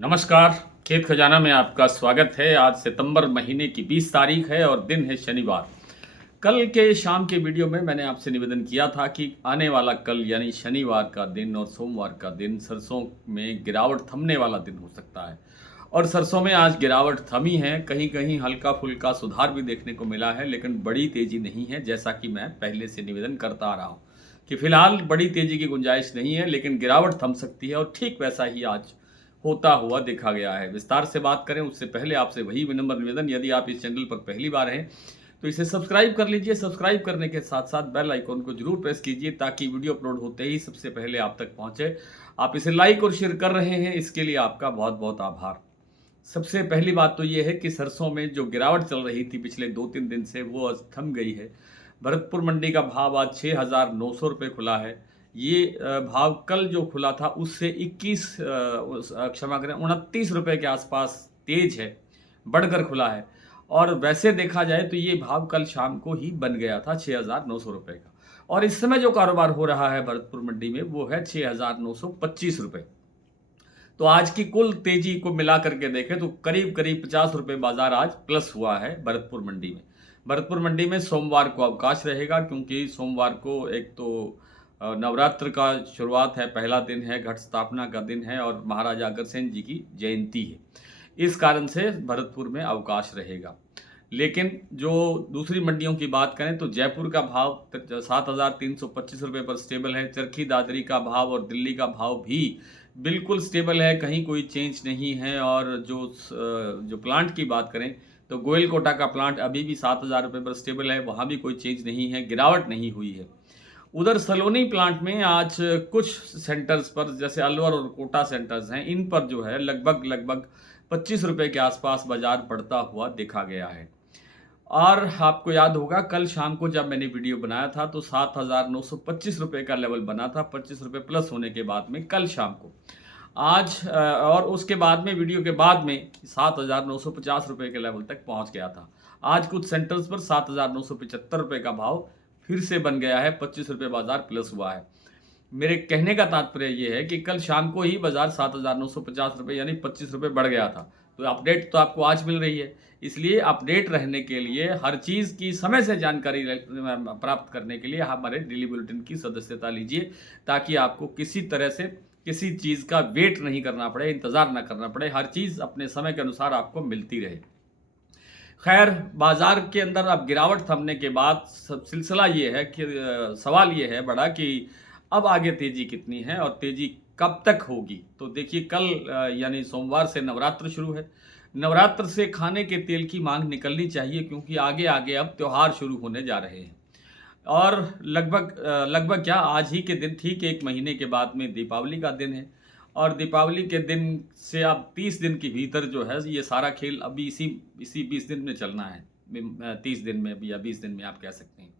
नमस्कार। खेत खजाना में आपका स्वागत है। आज सितंबर महीने की 20 तारीख है और दिन है शनिवार। कल के शाम के वीडियो में मैंने आपसे निवेदन किया था कि आने वाला कल यानी शनिवार का दिन और सोमवार का दिन सरसों में गिरावट थमने वाला दिन हो सकता है। और सरसों में आज गिरावट थमी है, कहीं कहीं हल्का फुल्का सुधार भी देखने को मिला है, लेकिन बड़ी तेजी नहीं है। जैसा कि मैं पहले से निवेदन करता आ रहा हूँ कि फिलहाल बड़ी तेजी की गुंजाइश नहीं है, लेकिन गिरावट थम सकती है और ठीक वैसा ही आज होता हुआ देखा गया है। विस्तार से बात करें उससे पहले आपसे वही विनम्र निवेदन, यदि आप इस चैनल पर पहली बार हैं तो इसे सब्सक्राइब कर लीजिए। सब्सक्राइब करने के साथ साथ बेल आइकॉन को जरूर प्रेस कीजिए ताकि वीडियो अपलोड होते ही सबसे पहले आप तक पहुंचे। आप इसे लाइक और शेयर कर रहे हैं, इसके लिए आपका बहुत बहुत आभार। सबसे पहली बात तो ये है कि सरसों में जो गिरावट चल रही थी पिछले 2-3 दिन से, वो आज थम गई है। भरतपुर मंडी का भाव आज 6,900 रुपये खुला है। ये भाव कल जो खुला था उससे 29 रुपये के आसपास तेज है, बढ़कर खुला है। और वैसे देखा जाए तो ये भाव कल शाम को ही बन गया था 6,900 रुपये का। और इस समय जो कारोबार हो रहा है भरतपुर मंडी में वो है 6,925 रुपये। तो आज की कुल तेजी को मिला करके देखें तो करीब करीब 50 रुपये बाजार आज प्लस हुआ है भरतपुर मंडी में। भरतपुर मंडी में सोमवार को अवकाश रहेगा, क्योंकि सोमवार को एक तो नवरात्र का शुरुआत है, पहला दिन है, घट स्थापना का दिन है और महाराजा अग्रसेन जी की जयंती है। इस कारण से भरतपुर में अवकाश रहेगा। लेकिन जो दूसरी मंडियों की बात करें तो जयपुर का भाव 7,325 रुपये पर स्टेबल है। चरखी दादरी का भाव और दिल्ली का भाव भी बिल्कुल स्टेबल है, कहीं कोई चेंज नहीं है। और जो प्लांट की बात करें तो गोयल कोटा का प्लांट अभी भी 7,000 रुपये पर स्टेबल है, वहाँ भी कोई चेंज नहीं है, गिरावट नहीं हुई है। उधर सलोनी प्लांट में आज कुछ सेंटर्स पर, जैसे अलवर और कोटा सेंटर्स हैं, इन पर जो है लगभग लगभग 25 रुपये के आसपास बाजार बढ़ता हुआ देखा गया है। और आपको याद होगा कल शाम को जब मैंने वीडियो बनाया था तो 7,925 रुपये का लेवल बना था, 25 रुपये प्लस होने के बाद में कल शाम को। आज और उसके बाद में वीडियो के बाद में 7,950 रुपये के लेवल तक पहुंच गया था। आज कुछ सेंटर्स पर 7,975 रुपये का भाव फिर से बन गया है, 25 रुपये बाजार प्लस हुआ है। मेरे कहने का तात्पर्य ये है कि कल शाम को ही बाजार 7,950 रुपये यानी 25 रुपये बढ़ गया था। तो अपडेट तो आपको आज मिल रही है, इसलिए अपडेट रहने के लिए, हर चीज़ की समय से जानकारी प्राप्त करने के लिए हमारे डेली बुलेटिन की सदस्यता लीजिए, ताकि आपको किसी तरह से किसी चीज़ का वेट नहीं करना पड़े, इंतज़ार ना करना पड़े, हर चीज़ अपने समय के अनुसार आपको मिलती रहे। खैर, बाजार के अंदर अब गिरावट थमने के बाद सिलसिला ये है कि सवाल ये है बड़ा कि अब आगे तेजी कितनी है और तेजी कब तक होगी। तो देखिए कल यानी सोमवार से नवरात्र शुरू है। नवरात्र से खाने के तेल की मांग निकलनी चाहिए, क्योंकि आगे आगे अब त्योहार शुरू होने जा रहे हैं। और लगभग क्या, आज ही के दिन ठीक 1 महीने के बाद में दीपावली का दिन है। और दीपावली के दिन से अब 30 दिन के भीतर जो है ये सारा खेल अभी इसी 20 दिन में चलना है। 30 दिन में या 20 दिन में आप कह सकते हैं।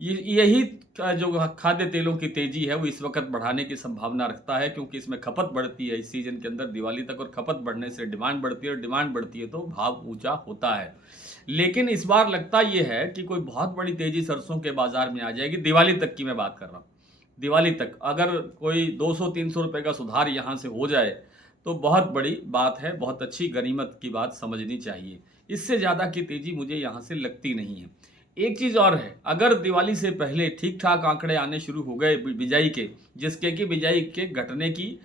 यही जो खाद्य तेलों की तेजी है वो इस वक्त बढ़ाने की संभावना रखता है, क्योंकि इसमें खपत बढ़ती है इस सीजन के अंदर दिवाली तक, और खपत बढ़ने से डिमांड बढ़ती है, और डिमांड बढ़ती है तो भाव ऊंचा होता है। लेकिन इस बार लगता ये है कि कोई बहुत बड़ी तेजी सरसों के बाजार में आ जाएगी। दिवाली तक की मैं बात कर रहा हूँ। दिवाली तक अगर कोई 200-300 रुपये का सुधार यहाँ से हो जाए तो बहुत बड़ी बात है, बहुत अच्छी गनीमत की बात समझनी चाहिए। इससे ज़्यादा की तेजी मुझे यहाँ से लगती नहीं है। एक चीज़ और है, अगर दिवाली से पहले ठीक ठाक आंकड़े आने शुरू हो गए बिजाई के, जिसके कि बिजाई के घटने की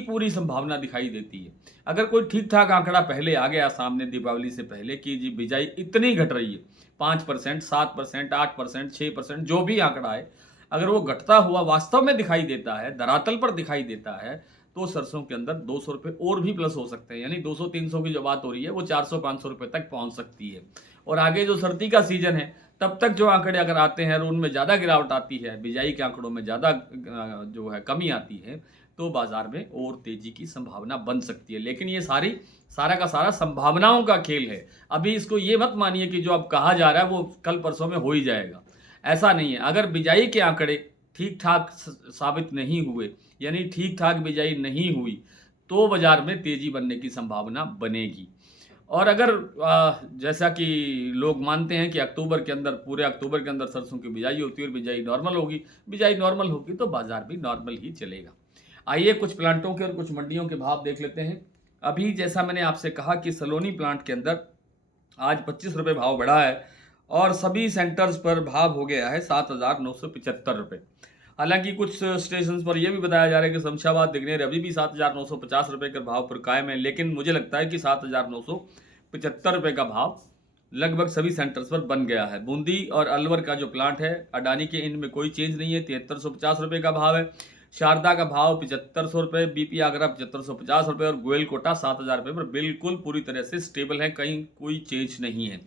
पूरी संभावना दिखाई देती है। अगर कोई ठीक ठाक आंकड़ा पहले आ गया सामने दीपावली से पहले कि जी बिजाई इतनी घट रही है, 5%, 7%, 8%, 6%, जो भी आंकड़ा है, अगर वो घटता हुआ वास्तव में दिखाई देता है, धरातल पर दिखाई देता है, तो सरसों के अंदर 200 रुपये और भी प्लस हो सकते हैं। यानी 200-300 की जो बात हो रही है वो 400-500 रुपये तक पहुंच सकती है। और आगे जो सर्दी का सीजन है तब तक जो आंकड़े अगर आते हैं और उनमें ज़्यादा गिरावट आती है, बिजाई के आंकड़ों में ज़्यादा जो है कमी आती है, तो बाजार में और तेजी की संभावना बन सकती है। लेकिन ये सारा का सारा संभावनाओं का खेल है। अभी इसको ये मत मानिए कि जो अब कहा जा रहा है वो कल परसों में हो ही जाएगा, ऐसा नहीं है। अगर बिजाई के आंकड़े ठीक ठाक साबित नहीं हुए, यानी ठीक ठाक बिजाई नहीं हुई, तो बाजार में तेजी बनने की संभावना बनेगी। और अगर जैसा कि लोग मानते हैं कि अक्टूबर के अंदर, पूरे अक्टूबर के अंदर सरसों की बिजाई होती है और बिजाई नॉर्मल होगी तो बाजार भी नॉर्मल ही चलेगा। आइए कुछ प्लांटों के और कुछ मंडियों के भाव देख लेते हैं। अभी जैसा मैंने आपसे कहा कि सलोनी प्लांट के अंदर आज 25 रुपये भाव बढ़ा है और सभी सेंटर्स पर भाव हो गया है 7,975 रुपये। हालांकि कुछ स्टेशन पर यह भी बताया जा रहा है कि शमशाबाद दिग्नेर अभी भी 7,950 रुपये के भाव पर कायम है, लेकिन मुझे लगता है कि 7,975 रुपये का भाव लगभग सभी सेंटर्स पर बन गया है। बूंदी और अलवर का जो प्लांट है अडानी के, इनमें कोई चेंज नहीं है, 7350 रुपये का भाव है। शारदा का भाव 7500 रुपये, बीपी आगरा 7550 रुपये और गोयल कोटा 7000 रुपये पर बिल्कुल पूरी तरह से स्टेबल है, कहीं कोई चेंज नहीं है।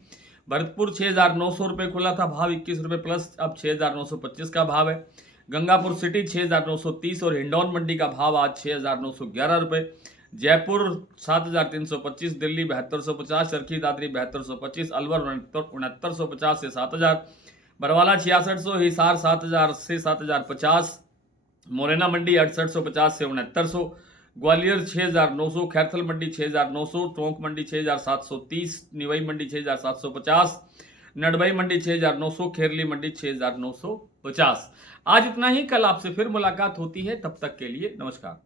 भरतपुर 6900 रुपये खुला था, भाव 21 रुपये प्लस, अब 6925 का भाव है। गंगापुर सिटी 6930 और हिंडौन मंडी का भाव आज 6911 रुपये। जयपुर 7325, दिल्ली 7250, चरखी दादरी 7225, अलवर 6950 से 7000, बरवाला 6600, हिसार 7000 से 7050, मोरेना मंडी 6850 से 6900, ग्वालियर 6900, खैरथल मंडी 6900, टोंक मंडी 6730, निवई मंडी 6750, नडबई मंडी 6900, खेरली मंडी 6950। आज इतना ही, कल आपसे फिर मुलाकात होती है, तब तक के लिए नमस्कार।